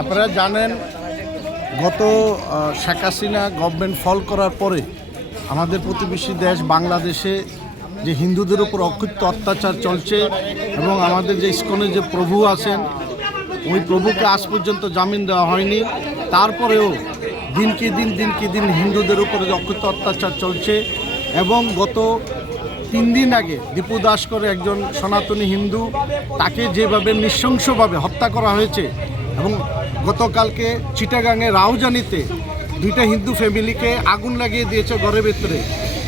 আপনারা জানেন গত শেখ হাসিনা গভর্নমেন্ট ফল করার পরে আমাদের প্রতিবেশী দেশ বাংলাদেশে যে হিন্দুদের উপর অকৃত্য অত্যাচার চলছে এবং আমাদের যে ইসকনে যে প্রভু আছেন ওই প্রভুকে আজ পর্যন্ত জামিন দেওয়া হয়নি। তারপরেও দিনকে দিন হিন্দুদের উপরে যে অকৃত্য অত্যাচার চলছে এবং গত 3 দিন আগে দীপু দাস করে একজন সনাতনী হিন্দু তাকে যেভাবে নৃশংসভাবে হত্যা করা হয়েছে এবং গতকালকে চিটাগাংয়ে রাউজানিতে 2টা হিন্দু ফ্যামিলিকে আগুন লাগিয়ে দিয়েছে ঘরের ভেতরে,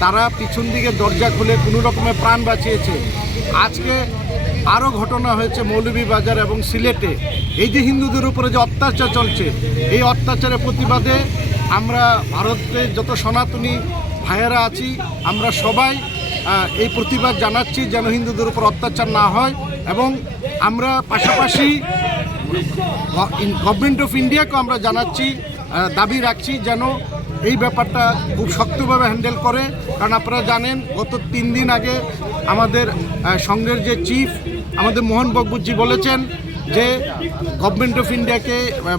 তারা পিছন দিকে দরজা খুলে কোনো রকমে প্রাণ বাঁচিয়েছে। আজকে আরও ঘটনা হয়েছে মৌলভীবাজার এবং সিলেটে। এই যে হিন্দুদের উপরে যে অত্যাচার চলছে এই অত্যাচারের প্রতিবাদে আমরা ভারতের যত সনাতনী ভাইয়েরা আছি আমরা সবাই এই প্রতিবাদ জানাচ্ছি যেন হিন্দুদের উপর অত্যাচার না হয় এবং আমরা পাশাপাশি গভর্নমেন্ট অফ ইন্ডিয়াকেও আমরা জানাচ্ছি, দাবি রাখছি যেন এই ব্যাপারটা খুব শক্তভাবে হ্যান্ডেল করে। কারণ আপনারা জানেন গত 3 দিন আগে আমাদের সংঘের যে চিফ আমাদের মোহন বকবুজি বলেছেন যে গভর্নমেন্ট অফ ইন্ডিয়াকে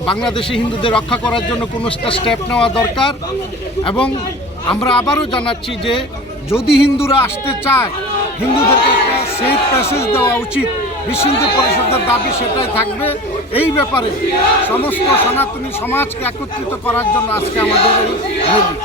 বাংলাদেশে হিন্দুদের রক্ষা করার জন্য কোনো স্টেপ নেওয়া দরকার। এবং আমরা আবারও জানাচ্ছি যে যদি হিন্দুরা আসতে চায় হিন্দুদেরকে একটা সেফ প্যাসেজ দেওয়া উচিত। বিশ্ব হিন্দু পরিষদের দাবি সেটাই থাকবে। এই ব্যাপারে সমস্ত সনাতনী সমাজকে একত্রিত করার জন্য আজকে আমাদের এই র্যালি।